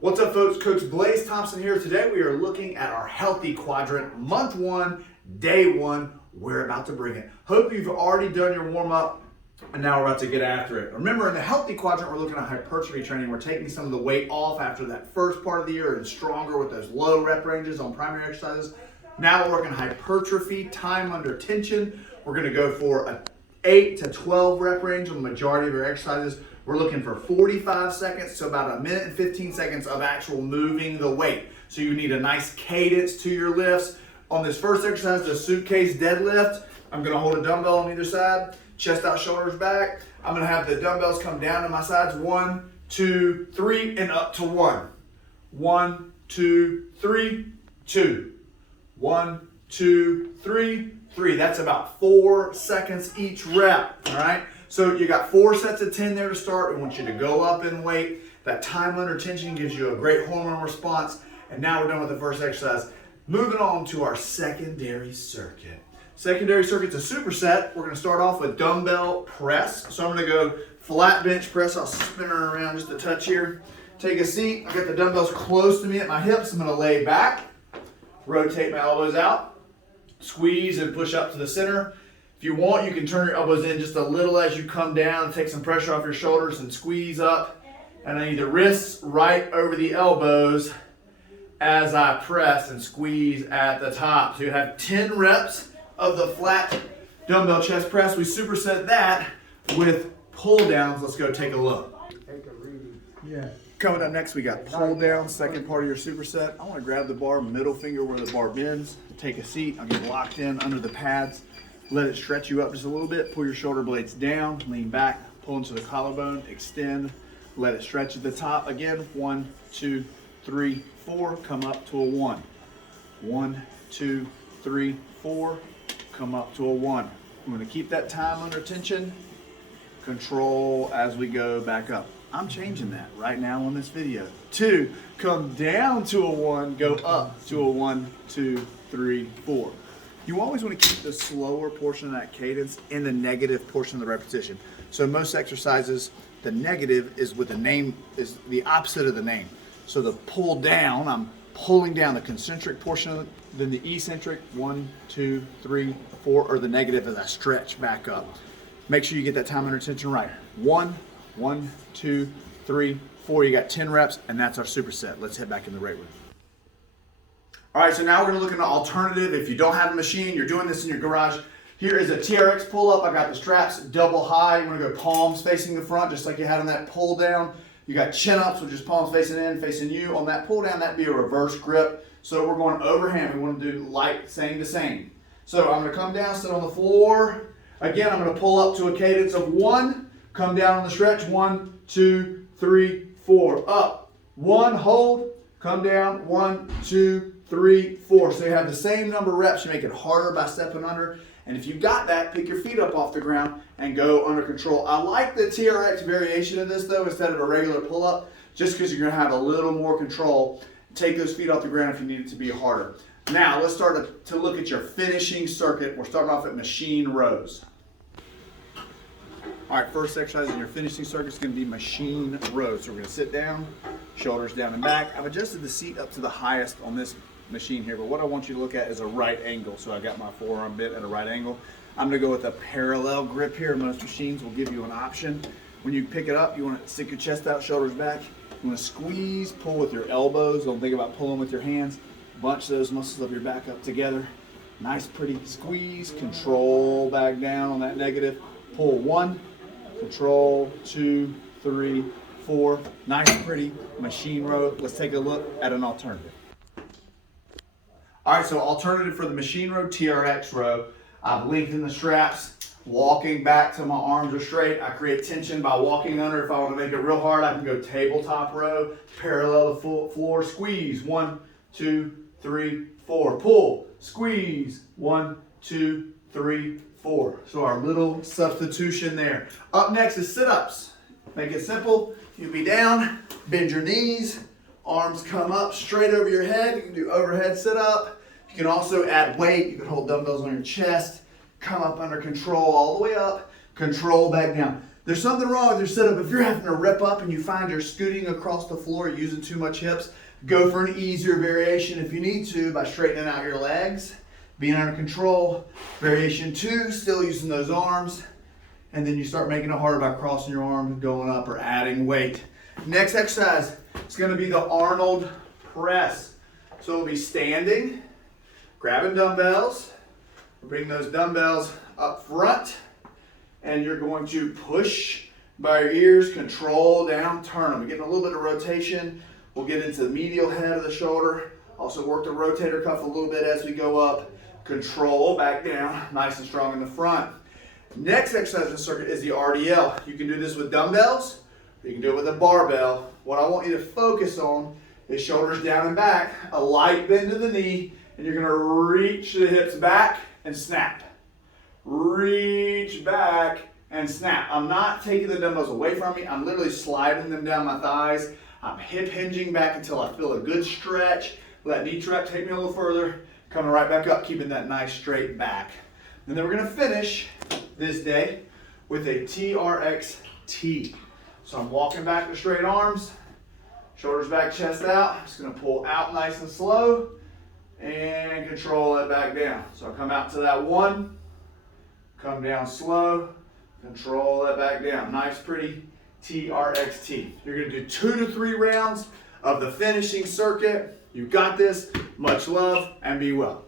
What's up, folks? Coach Blaze Thompson here. Today we are looking at our healthy quadrant, month 1, day 1. We're about to bring it. Hope you've already done your warm-up, and now we're about to get after it. Remember, in the healthy quadrant, we're looking at hypertrophy training. We're taking some of the weight off after that first part of the year and stronger with those low rep ranges on primary exercises. Now we're working hypertrophy, time under tension. We're going to go for an 8 to 12 rep range on the majority of your exercises. We're looking for 45 seconds to about a minute and 15 seconds of actual moving the weight. So you need a nice cadence to your lifts. On this first exercise, the suitcase deadlift, I'm going to hold a dumbbell on either side, chest out, shoulders back. I'm going to have the dumbbells come down to my sides, 1, 2, 3, and up to 1. 1, 2, 3, 2. 1, 2, 3, 3. That's about 4 seconds each rep, all right? So you got 4 sets of 10 there to start. We want you to go up in weight. That time under tension gives you a great hormone response. And now we're done with the first exercise. Moving on to our secondary circuit. Secondary circuit's a superset. We're gonna start off with dumbbell press. So I'm gonna go flat bench press. I'll spin her around just a touch here. Take a seat. I've got the dumbbells close to me at my hips. I'm gonna lay back, rotate my elbows out, squeeze and push up to the center. If you want, you can turn your elbows in just a little as you come down, take some pressure off your shoulders and squeeze up. And I need the wrists right over the elbows as I press and squeeze at the top. So you have 10 reps of the flat dumbbell chest press. We superset that with pull downs. Let's go take a look. Coming up next, we got pull down, second part of your superset. I want to grab the bar, middle finger where the bar bends, take a seat. I'll get locked in under the pads. Let it stretch you up just a little bit. Pull your shoulder blades down, lean back, pull into the collarbone, extend, let it stretch at the top. Again, 1, 2, 3, 4, come up to a 1. 1, 2, 3, 4, come up to a 1. I'm gonna keep that time under tension, control as we go back up. I'm changing that right now on this video. 2, come down to a 1, go up to a 1, 2, 3, 4. You always want to keep the slower portion of that cadence in the negative portion of the repetition. So most exercises, the negative is with the name, is the opposite of the name. So the pull down, I'm pulling down the concentric portion of it, then the eccentric, 1, 2, 3, 4, or the negative as I stretch back up. Make sure you get that time under tension right. 1, 1, 2, 3, 4. You got 10 reps, and that's our superset. Let's head back in the weight room. All right, so now we're gonna look at an alternative. If you don't have a machine, you're doing this in your garage. Here is a TRX pull-up. I got the straps double high. You wanna go palms facing the front, just like you had on that pull down. You got chin-ups, which is palms facing in, facing you. On that pull down, that'd be a reverse grip. So we're going overhand. We wanna do light, same to same. So I'm gonna come down, sit on the floor. Again, I'm gonna pull up to a cadence of 1, come down on the stretch, 1, 2, 3, 4, up. 1, hold, come down, 1, 2, 3, 4. So you have the same number of reps. You make it harder by stepping under. And if you got that, pick your feet up off the ground and go under control. I like the TRX variation of this though, instead of a regular pull-up, just because you're gonna have a little more control. Take those feet off the ground if you need it to be harder. Now let's start to look at your finishing circuit. We're starting off at machine rows. All right, first exercise in your finishing circuit is going to be machine rows. So we're going to sit down, shoulders down and back. I've adjusted the seat up to the highest on this machine here, but what I want you to look at is a right angle. So I got my forearm bit at a right angle. I'm going to go with a parallel grip here. Most machines will give you an option. When you pick it up, you want to stick your chest out, shoulders back. You want to squeeze, pull with your elbows. Don't think about pulling with your hands. Bunch those muscles of your back up together. Nice, pretty squeeze. Control back down on that negative. Pull 1. Control, 2, 3, 4. Nice, pretty machine row. Let's take a look at an alternative. All right, so alternative for the machine row, TRX row. I've lengthened the straps, walking back till my arms are straight. I create tension by walking under. If I want to make it real hard, I can go tabletop row, parallel the floor, squeeze, 1, 2, 3, 4. Pull, squeeze, 1, 2, 3, 4. So our little substitution there. Up next is sit-ups. Make it simple. You'll be down, bend your knees, arms come up straight over your head. You can do overhead sit-up. You can also add weight. You can hold dumbbells on your chest, come up under control all the way up, control back down. there's something wrong with your setup. If you're having to rep up and you find you're scooting across the floor using too much hips, go for an easier variation if you need to by straightening out your legs, being under control. Variation 2, still using those arms. And then you start making it harder by crossing your arms, going up, or adding weight. Next exercise is going to be the Arnold Press. So we'll be standing, grabbing dumbbells, bring those dumbbells up front, and you're going to push by your ears, control down, turn them. We're getting a little bit of rotation. We'll get into the medial head of the shoulder. Also work the rotator cuff a little bit as we go up. Control back down, nice and strong in the front. Next exercise in the circuit is the RDL. You can do this with dumbbells, or you can do it with a barbell. What I want you to focus on is shoulders down and back, a light bend to the knee, and you're gonna reach the hips back and snap. Reach back and snap. I'm not taking the dumbbells away from me. I'm literally sliding them down my thighs. I'm hip hinging back until I feel a good stretch. Let knee trap take me a little further. Coming right back up, keeping that nice straight back. And then we're gonna finish this day with a TRXT. So I'm walking back to straight arms, shoulders back, chest out. I'm just gonna pull out nice and slow and control it back down. So I'll come out to that 1, come down slow, control it back down. Nice, pretty TRXT. You're gonna do 2 to 3 rounds of the finishing circuit. You got this. Much love and be well.